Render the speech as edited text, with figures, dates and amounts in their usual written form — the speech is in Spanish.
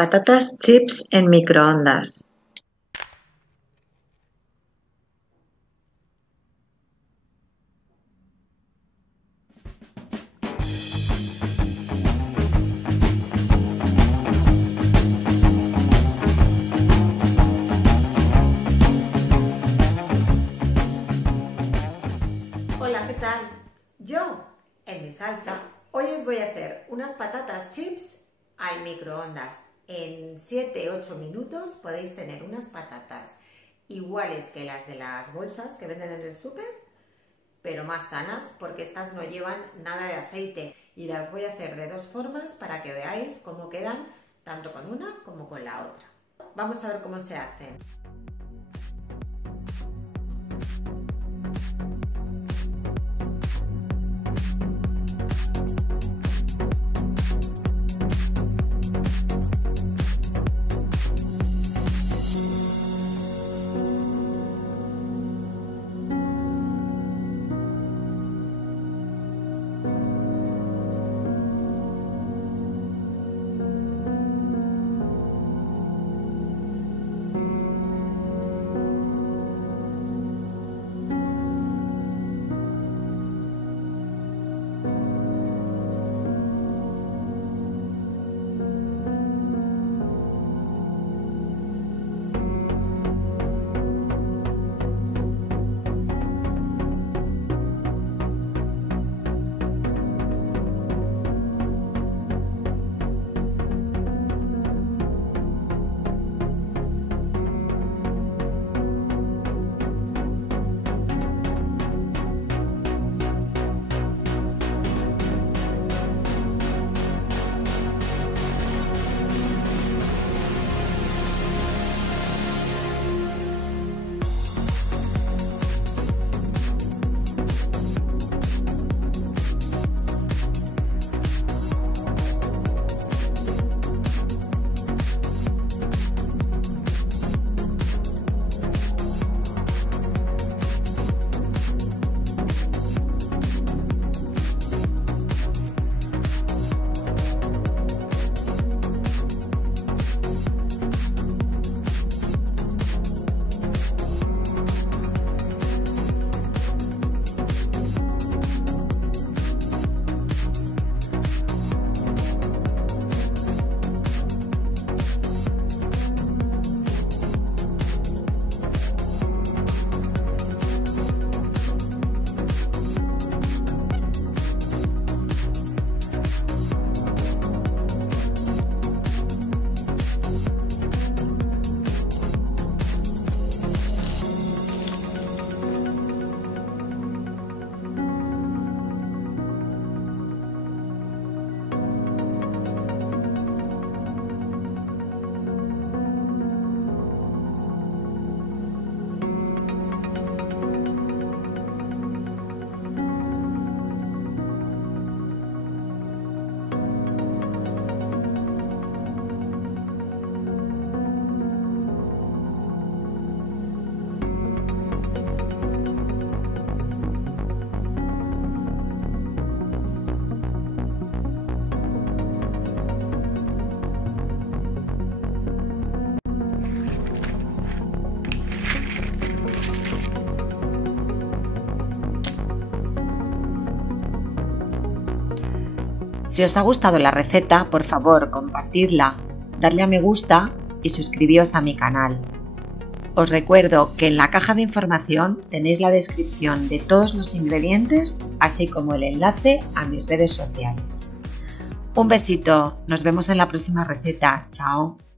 Patatas chips en microondas. Hola, ¿qué tal? Yo, en mi salsa, hoy os voy a hacer unas patatas chips al microondas. En 7-8 minutos podéis tener unas patatas iguales que las de las bolsas que venden en el súper, pero más sanas porque estas no llevan nada de aceite y las voy a hacer de dos formas para que veáis cómo quedan tanto con una como con la otra. Vamos a ver cómo se hacen. Si os ha gustado la receta, por favor, compartidla, darle a me gusta y suscribíos a mi canal. Os recuerdo que en la caja de información tenéis la descripción de todos los ingredientes, así como el enlace a mis redes sociales. Un besito, nos vemos en la próxima receta. Chao.